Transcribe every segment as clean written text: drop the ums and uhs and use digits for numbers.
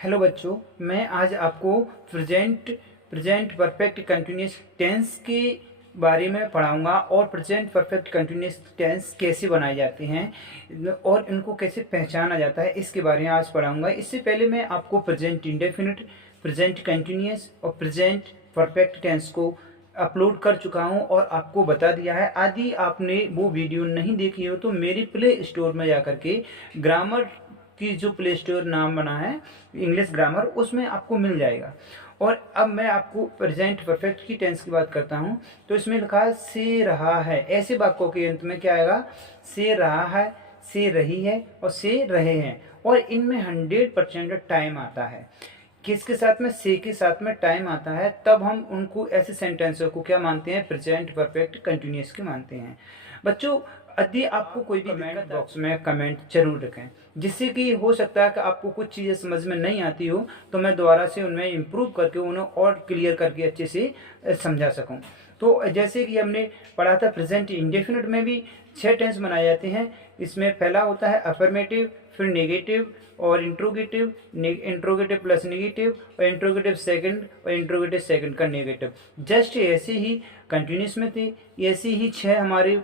Hello बच्चों, मैं आज आपको प्रेजेंट परफेक्ट कंटिन्यूअस टेंस के बारे में पढ़ाऊंगा और प्रेजेंट परफेक्ट कंटिन्यूअस टेंस कैसे बनाए जाते हैं और इनको कैसे पहचाना जाता है, इसके बारे में आज पढ़ाऊंगा। इससे पहले मैं आपको प्रेजेंट इंडेफिनिट, प्रेजेंट कंटिन्यूअस और प्रेजेंट परफेक्ट टेंस को अपलोड कर चुका हूं और आपको बता दिया है। यदि आपने वो वीडियो नहीं देखी हो तो मेरी प्ले स्टोर में जाकर के ग्रामर की जो प्ले स्टोर नाम बना है इंग्लिश ग्रामर, उसमें आपको मिल जाएगा। और अब मैं आपको प्रेजेंट परफेक्ट की टेंस की बात करता हूँ। तो इसमें लिखा है से रहा है। ऐसे वाक्यों के अंत में क्या आएगा? से रहा है, से रही है और से रहे हैं। और इनमें 100% टाइम आता है। किसके साथ में? से के साथ में टाइम आता है, तब हम उनको ऐसे सेंटेंसों को क्या मानते हैं? प्रेजेंट परफेक्ट कंटिन्यूअस के मानते हैं। बच्चों, यदि आपको कोई भी कमेंट बॉक्स में कमेंट जरूर रखें, जिससे कि हो सकता है कि आपको कुछ चीज़ें समझ में नहीं आती हो तो मैं दोबारा से उनमें इम्प्रूव करके उन्हें और क्लियर करके अच्छे से समझा सकूं। तो जैसे कि हमने पढ़ा था, प्रेजेंट इंडेफिनिट में भी 6 टेंस बनाए जाते हैं। इसमें पहला होता है अफर्मेटिव, फिर नेगेटिव और इंट्रोगेटिव, इंट्रोगेटिव प्लस नेगेटिव और इंट्रोगेटिव सेकंड और इंट्रोगेटिव सेकंड का नेगेटिव। जस्ट ऐसे ही कंटिन्यूस में थे, ऐसे ही 6 हमारे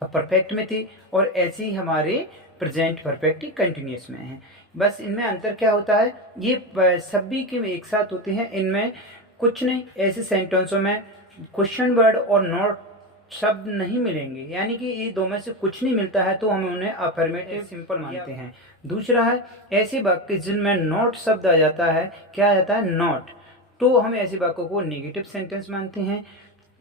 परफेक्ट में थी और ऐसे ही हमारे प्रेजेंट परफेक्ट कंटिन्यूस में है। बस इनमें अंतर क्या होता है? ये सभी के एक साथ होते हैं। इनमें कुछ नहीं, ऐसे सेंटेंसों में क्वेश्चन वर्ड और नॉट शब्द नहीं मिलेंगे, यानी कि ये दो में से कुछ नहीं मिलता है तो हम उन्हें अफर्मेटिव सिंपल मानते हैं। दूसरा है ऐसे वाक्य जिनमें नॉट शब्द आ जाता है। क्या आ जाता है? नॉट। तो हम ऐसे वाक्यों को नेगेटिव सेंटेंस मानते हैं।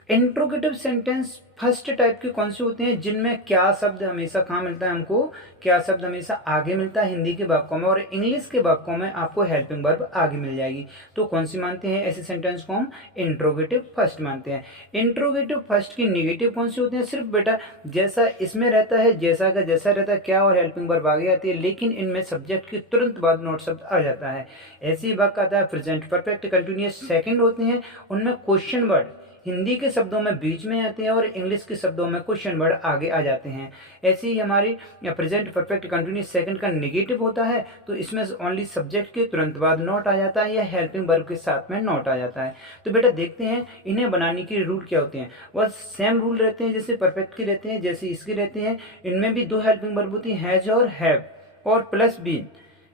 इंट्रोगेटिव सेंटेंस फर्स्ट टाइप के कौन से होते हैं? जिनमें क्या शब्द हमेशा कहाँ मिलता है हमको? क्या शब्द हमेशा आगे मिलता है हिंदी के वाक्यों में, और इंग्लिश के वाक्यों में आपको हेल्पिंग वर्ब आगे मिल जाएगी। तो कौन सी मानते हैं ऐसे सेंटेंस को? हम इंट्रोगेटिव फर्स्ट मानते हैं। इंट्रोगेटिव फर्स्ट की नेगेटिव कौन से होते हैं? सिर्फ बेटा जैसा इसमें रहता है, जैसा का जैसा रहता है, क्या और हेल्पिंग वर्ब आगे आती है, लेकिन इनमें सब्जेक्ट के तुरंत बाद नोट शब्द आ जाता है। ऐसे ही वाक्य आता है प्रेजेंट परफेक्ट कंटिन्यूअस सेकंड होते हैं, उनमें क्वेश्चन वर्ड हिंदी के शब्दों में बीच में आते हैं और इंग्लिश के शब्दों में क्वेश्चन वर्ड आगे आ जाते हैं। ऐसे ही हमारी प्रेजेंट परफेक्ट कंटिन्यूअस सेकंड का नेगेटिव होता है, तो इसमें ओनली सब्जेक्ट के तुरंत बाद नॉट आ जाता है या हेल्पिंग वर्ब के साथ में नॉट आ जाता है। तो बेटा देखते हैं इन्हें बनाने के रूल क्या होते हैं। वह सेम रूल रहते हैं जैसे परफेक्ट के रहते हैं, जैसे इसके रहते हैं। इनमें भी 2 हेल्पिंग वर्ब होती है, हैज और हैव, और प्लस बीन।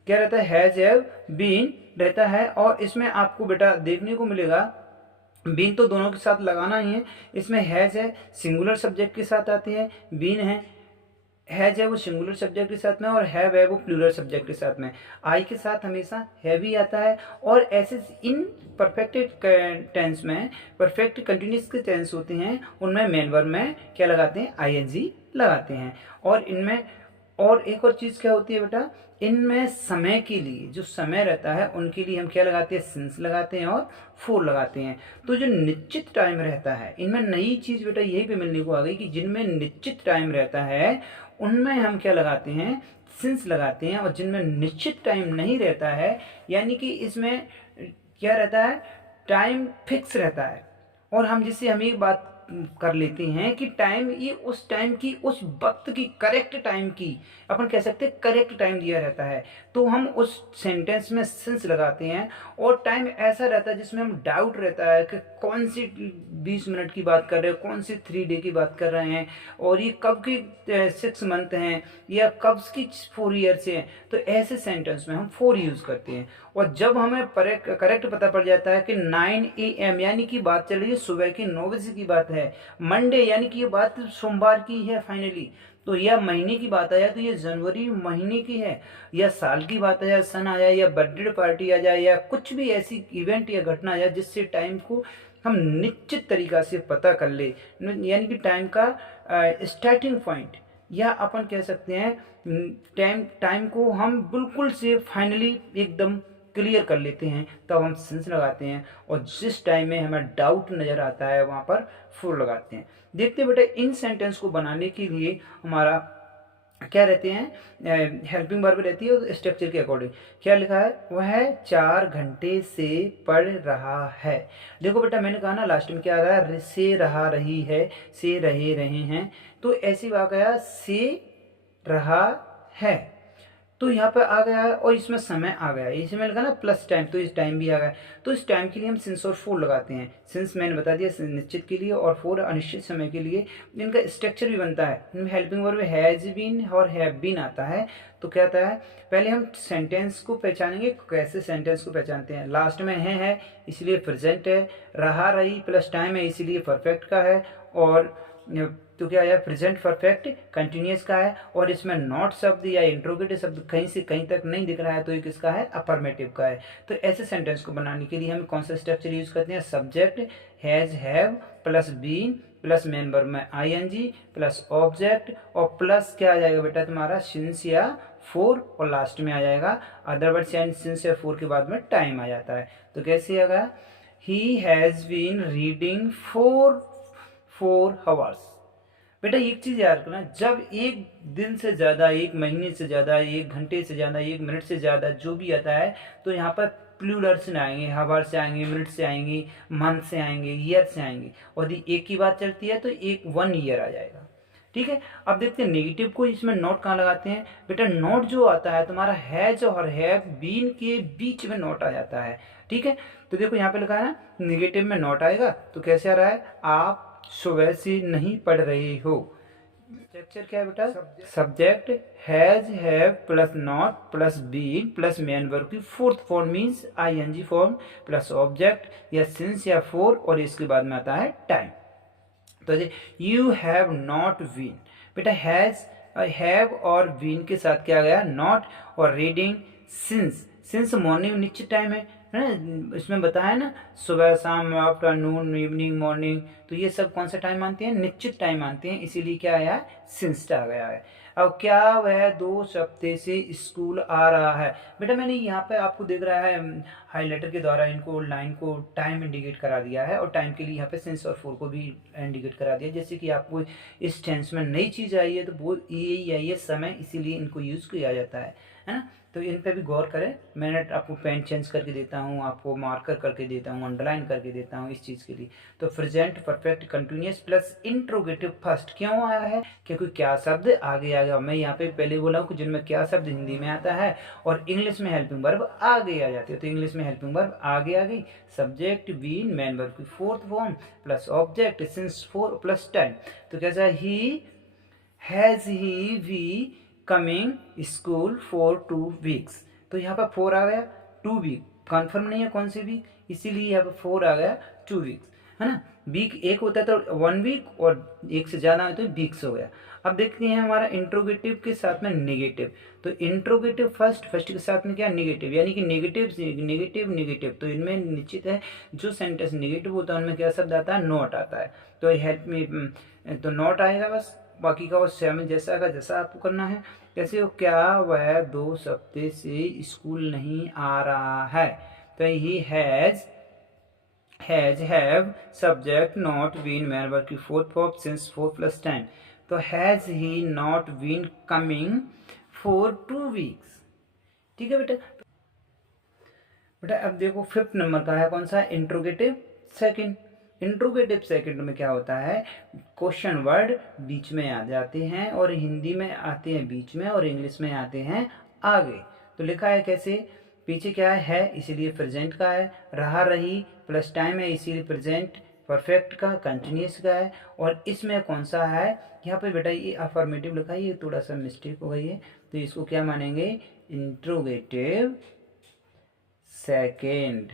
क्या रहता है? हैज हैव बीन रहता है। और इसमें आपको बेटा देखने को मिलेगा बीन तो दोनों के साथ लगाना ही है। इसमें हैज है सिंगुलर सब्जेक्ट के साथ आती है, बीन है हैज है वो सिंगुलर सब्जेक्ट के साथ में, और हैव है वो प्लूरल सब्जेक्ट के साथ में। आई के साथ हमेशा हैव ही आता है। और ऐसे इन परफेक्ट टेंस में, परफेक्ट कंटिन्यूअस के टेंस होते हैं उनमें मेन वर्ब में क्या लगाते हैं? आईएनजी लगाते हैं। और इनमें और एक और चीज़ क्या होती है बेटा? इनमें समय के लिए जो समय रहता है उनके लिए हम क्या लगाते हैं? सिंस लगाते हैं और फोर लगाते हैं। तो जो निश्चित टाइम रहता है, इनमें नई चीज़ बेटा यही पे मिलने को आ गई कि जिनमें निश्चित टाइम रहता है उनमें हम क्या लगाते हैं? सिंस लगाते हैं। और जिनमें निश्चित टाइम नहीं रहता है, यानी कि इसमें क्या रहता है? टाइम फिक्स रहता है। और हम जिससे हम एक बात कर लेते हैं कि टाइम, ये उस टाइम की, उस वक्त की, करेक्ट टाइम की अपन कह सकते हैं करेक्ट टाइम दिया रहता है, तो हम उस सेंटेंस में सिंस लगाते हैं। और टाइम ऐसा रहता है जिसमें हम डाउट रहता है कि कौन सी 20 मिनट की बात कर रहे हैं, कौन सी 3 डे की बात कर रहे हैं, और ये कब की 6 मंथ हैं या कब की 4 ईयर्स हैं। तो ऐसे सेंटेंस में हम 4 यूज़ करते हैं। और जब हमें करेक्ट पता पड़ जाता है कि 9 AM यानी कि बात चल रही है सुबह की 9 बजे की बात है, मंडे यानी कि ये बात सोमवार की है फाइनली, तो यह महीने की बात आ जाए तो ये जनवरी महीने की है, या साल की बात आ जाए, सन आ जाए, या बर्थडे पार्टी आ जाए, या कुछ भी ऐसी इवेंट या घटना आ जाए जिससे टाइम को हम निश्चित तरीका से पता कर ले, यानी कि टाइम का स्टार्टिंग पॉइंट, या अपन कह सकते हैं टाइम को हम बिल्कुल से फाइनली एकदम क्लियर कर लेते हैं, तब हम सिंस लगाते हैं। और जिस टाइम में हमें डाउट नज़र आता है वहाँ पर फोर लगाते हैं। देखते हैं बेटा इन सेंटेंस को बनाने के लिए हमारा क्या रहते हैं? हेल्पिंग वर्ब रहती है। और स्ट्रक्चर के अकॉर्डिंग क्या लिखा है? वह 4 घंटे से पढ़ रहा है। देखो बेटा मैंने कहा ना लास्ट में क्या आ रहा है? से रहा रही है, से रहे रहे हैं। तो ऐसी बात आया से रहा है। तो यहाँ पर आ गया है और इसमें समय आ गया है, इसमें लगा ना प्लस टाइम, तो इस टाइम भी आ गया है। तो इस टाइम के लिए हम सिंस और फोर लगाते हैं। सिंस मैंने बता दिया निश्चित के लिए और फोर अनिश्चित समय के लिए। इनका स्ट्रक्चर भी बनता है, इनमें हेल्पिंग वर्ब हैज बीन और हैव बीन आता है। तो क्या आता है, पहले हम सेंटेंस को पहचानेंगे। कैसे सेंटेंस को पहचानते हैं, लास्ट में है इसलिए प्रेजेंट है, रहा रही प्लस टाइम है इसलिए परफेक्ट का है, और तो क्या है प्रेजेंट परफेक्ट कंटिन्यूस का है, और इसमें नॉट शब्द या इंट्रोगेटिव शब्द कहीं से कहीं तक नहीं दिख रहा है तो ये किसका है, अफर्मेटिव का है। तो ऐसे सेंटेंस को बनाने के लिए हम कौन सा स्ट्रक्चर यूज करते हैं, subject has have plus been plus main verb में आईएनजी प्लस ऑब्जेक्ट और प्लस क्या आ जाएगा बेटा तुम्हारा सिंस या फोर, और लास्ट में आ जाएगा अदरवर्ड सिंस या फोर के बाद में टाइम आ जाता है। तो कैसे आएगा, he has been reading for 4 hours। बेटा एक चीज याद रखना, जब एक दिन से ज्यादा, एक महीने से ज्यादा, एक घंटे से ज्यादा, एक मिनट से ज्यादा जो भी आता है तो यहाँ पर प्लूरल से आएंगे, हावर से आएंगे, मिनट से आएंगे, मंथ से आएंगे, ईयर से आएंगे, और यदि एक की बात चलती है तो एक 1 ईयर आ जाएगा। ठीक है, अब देखते हैं नेगेटिव को इसमें नोट कहाँ लगाते हैं। बेटा नोट जो आता है तुम्हारा हैज और हैव बीन के बीच में नोट आ जाता है। ठीक है, तो देखो यहाँ पे लिखा है ना नेगेटिव में नोट आएगा, तो कैसे आ रहा है, आप सुबह से नहीं पढ़ रहे हो। स्ट्रक्चर क्या है बेटा, subject has have plus not plus been plus main verb की fourth form means ING form plus object या सिंस या फोर, और इसके बाद में आता है टाइम। तो यू हैव नॉट बीन, बेटा हैज हैव और बीन के साथ क्या गया नॉट, और रीडिंग सिंस, सिंस मॉर्निंग निश्चित टाइम है ना, इसमें बताया ना सुबह शाम आफ्टरनून इवनिंग मॉर्निंग, तो ये सब कौन सा टाइम मानते हैं, निश्चित टाइम मानते हैं, इसीलिए क्या आया सिंस आ गया है। अब क्या वह 2 हफ्ते से स्कूल आ रहा है, बेटा मैंने यहाँ पे आपको दिख रहा है हाईलाइटर के द्वारा इनको लाइन को टाइम इंडिकेट करा दिया है, और टाइम के लिए यहाँ पे सिंस और फोर को भी इंडिकेट करा दिया, जैसे कि आपको इस टेंस में नई चीज़ आई है तो वो ये आई है समय, इसीलिए इनको यूज़ किया जाता है ना। तो इन पे भी गौर करें, मैंने आपको पेन चेंज करके देता हूँ, आपको मार्कर करके देता हूँ, अंडरलाइन करके देता हूँ इस चीज़ के लिए। तो present perfect continuous plus interrogative first क्यों आया है, क्योंकि क्या शब्द आगे आ गया। मैं यहाँ पे पहले बोला हूँ कि जिनमें क्या शब्द हिंदी में आता है और इंग्लिश में हेल्पिंग वर्ब आगे आ जाती है, तो इंग्लिश में हेल्पिंग वर्ब आगे आ गई, सब्जेक्ट बीन मेन वर्ब की fourth form plus object since four plus time. तो कैसा, he has he we coming school for 2 weeks, तो यहाँ पर 4 आ गया, 2 वीक कन्फर्म नहीं है कौन सी वीक, इसीलिए यहाँ पर 4 आ गया, 2 weeks है ना। वीक एक होता है तो 1 week, और एक से ज़्यादा है तो वीक्स हो गया। अब देखते हैं हमारा इंट्रोगेटिव के साथ में नेगेटिव, तो इंट्रोगेटिव फर्स्ट के साथ में क्या नेगेटिव, यानी कि नेगेटिव नेगेटिव नेगेटिव, तो इनमें निश्चित है जो सेंटेंस नेगेटिव होता है उनमें क्या शब्द आता है, नॉट आता है, तो हेल्प में तो नॉट आएगा बस, बाकी का वो सेवन जैसा का जैसा आपको करना है। कैसे हो, क्या वह 2 हफ्ते से स्कूल नहीं आ रहा है, तो he has have subject not been main verb की fourth form since 4 plus time, तो has he not been coming for 2 weeks। ठीक है बेटा। बेटा अब देखो 5th नंबर का है कौन सा, इंट्रोगेटिव सेकंड। इंट्रोगेटिव सेकंड में क्या होता है, क्वेश्चन वर्ड बीच में आ जाते हैं, और हिंदी में आते हैं बीच में, और इंग्लिश में आते हैं आगे। तो लिखा है कैसे, पीछे क्या है इसीलिए प्रेजेंट का है, रहा रही प्लस टाइम है इसीलिए प्रेजेंट परफेक्ट का कंटिन्यूस का है, और इसमें कौन सा है, यहाँ पे बेटा ये अफर्मेटिव लिखा है, ये थोड़ा सा मिस्टेक हो गई है, तो इसको क्या मानेंगे, इंट्रोगेटिव सेकेंड,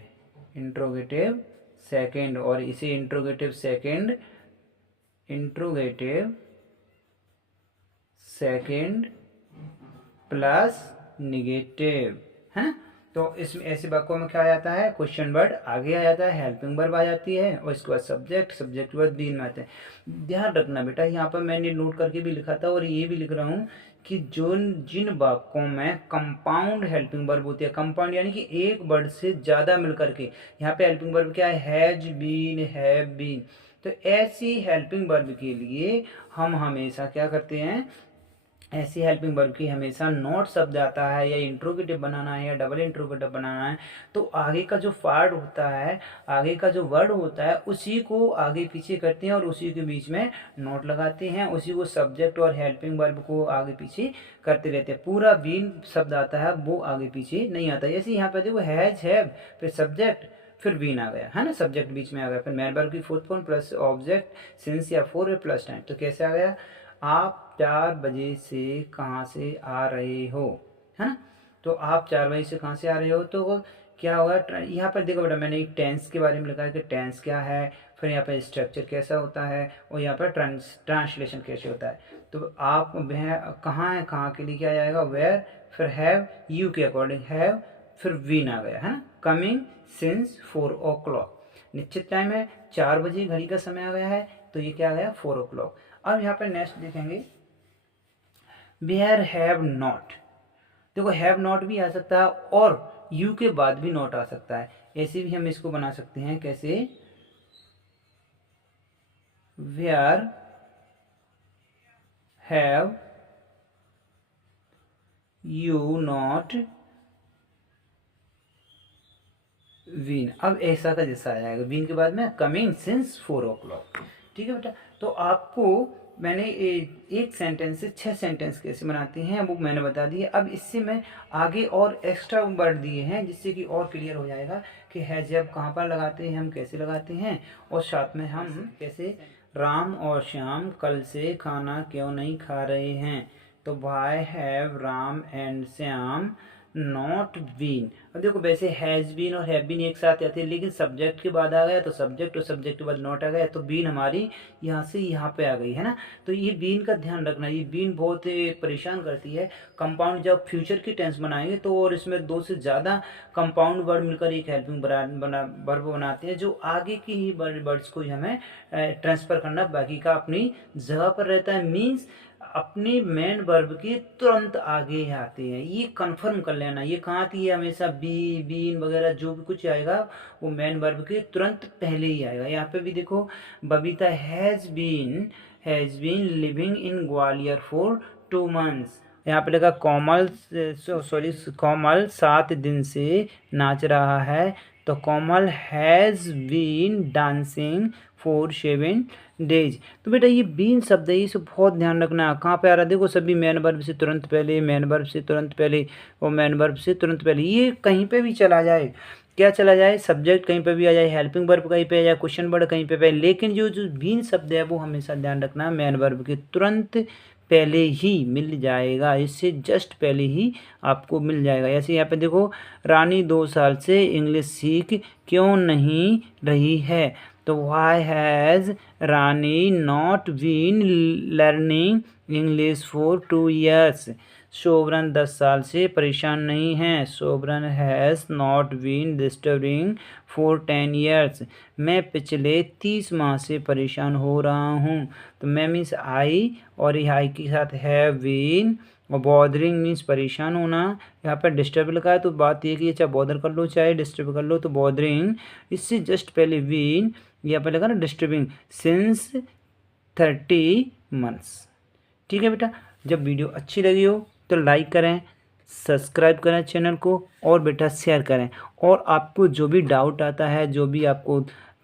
इंट्रोगेटिव सेकेंड, और इसे इंट्रोगेटिव सेकेंड प्लस निगेटिव है। तो इसमें ऐसे वाक्यों में क्या आ जाता है, क्वेश्चन वर्ड आगे आ जाता है, हेल्पिंग वर्ब आ जाती है, और इसके बाद सब्जेक्ट वर्ड बीन में आते हैं। ध्यान रखना बेटा, यहाँ पर मैंने नोट करके भी लिखा था और ये भी लिख रहा हूँ कि जो जिन वाक्यों में कंपाउंड हेल्पिंग वर्ब होती है, कंपाउंड यानी कि एक वर्ड से ज़्यादा मिलकर के, यहाँ पे हेल्पिंग वर्ब क्या है, हैज बीन हैव बीन, तो ऐसी हेल्पिंग वर्ब के लिए हम हमेशा क्या करते हैं, ऐसी हेल्पिंग वर्ब की हमेशा नॉट शब्द आता है, या इंट्रोगेटिव बनाना है या डबल इंट्रोगेटिव बनाना है, तो आगे का जो पार्ट होता है, आगे का जो वर्ड होता है, उसी को आगे पीछे करते हैं और उसी के बीच में नोट लगाते हैं, उसी को सब्जेक्ट और हेल्पिंग वर्ब को आगे पीछे करते रहते हैं। पूरा बीन शब्द आता है वो आगे पीछे नहीं आता। जैसे यहाँ पर देखो हैज, हैव, फिर सब्जेक्ट, फिर बीन आ गया है ना, सब्जेक्ट बीच में आ गया, फिर मैन वर्ब की fourth form plus object since या फोर प्लस टाइम। तो कैसे आ गया, आप 4 बजे से कहाँ से आ रहे हो, है ना। तो आप 4 बजे से कहाँ से आ रहे हो, तो क्या होगा, यहाँ पर देखो बेटा मैंने एक टेंस के बारे में लिखा है कि टेंस क्या है, फिर यहाँ पर स्ट्रक्चर कैसा होता है, और यहाँ पर ट्रांसलेशन कैसे होता है। तो आप कहाँ है, कहाँ के लिए क्या आएगा, वेयर, फिर हैव, यू के अकॉर्डिंग हैव, फिर बीन आ गया है ना। कमिंग सिंस 4 o'clock, निश्चित टाइम है, 4 बजे घड़ी का समय आ गया है, तो ये क्या आ गया 4 o'clock। अब यहाँ पर नेक्स्ट देखेंगे, वेयर हैव नॉट। देखो हैव नॉट भी आ सकता है और यू के बाद भी नॉट आ सकता है, ऐसे भी हम इसको बना सकते हैं। कैसे, where have you not been. अब ऐसा का जैसा आ जाएगा, बीन के बाद में कमिंग सिंस 4 o'clock। ठीक है बेटा, तो आपको मैंने एक सेंटेंस से 6 सेंटेंस कैसे बनाते हैं वो मैंने बता दिया। अब इससे मैं आगे और एक्स्ट्रा वर्ड दिए हैं जिससे कि और क्लियर हो जाएगा कि हैज हैव कहाँ पर लगाते हैं, हम कैसे लगाते हैं, और साथ में हम कैसे, राम और श्याम कल से खाना क्यों नहीं खा रहे हैं, तो why have Ram and Shyam not been. अब देखो वैसे हैज बीन और हैव बीन एक साथ आते हैं, लेकिन सब्जेक्ट के बाद आ गया तो सब्जेक्ट, और सब्जेक्ट के बाद नॉट आ गया तो बीन हमारी यहाँ से यहाँ पे आ गई है ना। तो ये बीन का ध्यान रखना, ये बीन बहुत परेशान करती है। कंपाउंड जब फ्यूचर की टेंस बनाएंगे तो और इसमें 2 से ज़्यादा कंपाउंड वर्ड मिलकर एक हेल्पिंग वर्ब बनाते हैं, जो आगे की ही वर्ड्स को ही हमें ट्रांसफर करना, बाकी का अपनी जगह पर रहता है। मीन्स अपने मेन वर्ब के तुरंत आगे आते हैं, ये कंफर्म कर लेना। ये कहाँ आती है, हमेशा बी, बीन वगैरह जो भी कुछ आएगा वो मेन वर्ब के तुरंत पहले ही आएगा। यहाँ पे भी देखो, Babita has been living in Gwalior for 2 months। यहाँ पे लगा कोमल, कोमल 7 दिन से नाच रहा है, तो Komal has been dancing for 7 days। तो बेटा ये बीन शब्द है, इसे बहुत ध्यान रखना है। कहाँ पे आ रहा है, देखो सभी मैन वर्ब से तुरंत पहले, मैन वर्ब से तुरंत पहले, और मैन वर्ब से तुरंत पहले। ये कहीं पे भी चला जाए, क्या चला जाए, सब्जेक्ट कहीं पे भी आ जाए, हेल्पिंग वर्ब कहीं पे आ जाए, क्वेश्चन वर्ड कहीं पे, लेकिन जो बीन शब्द है वो हमेशा ध्यान रखना मैन वर्ब के तुरंत पहले ही मिल जाएगा, इससे जस्ट पहले ही आपको मिल जाएगा। ऐसे यहाँ पे देखो, रानी 2 साल से इंग्लिश सीख क्यों नहीं रही है, तो why has Rani not been learning English for 2 years। Shobhran 10 साल से परेशान नहीं है, Shobhran has not been disturbing for 10 years। मैं पिछले 30 माह से परेशान हो रहा हूँ, तो मैं मीन्स आई, और ये आई के साथ हैव बीन, और बॉदरिंग मीन्स परेशान होना। यहाँ पर डिस्टर्ब लिखा है तो बात ये कि चाहे बॉदर कर लो चाहे डिस्टर्ब कर लो, तो बॉदरिंग, इससे जस्ट पहले बीन, यहाँ पर लगा ना डिस्टर्बिंग, सिंस 30 months। ठीक है बेटा, जब वीडियो अच्छी लगी हो तो लाइक करें, सब्सक्राइब करें चैनल को, और बेटा शेयर करें। और आपको जो भी डाउट आता है, जो भी आपको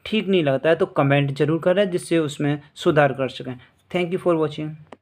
ठीक नहीं लगता है, तो कमेंट जरूर करें जिससे उसमें सुधार कर सकें। Thank you for watching.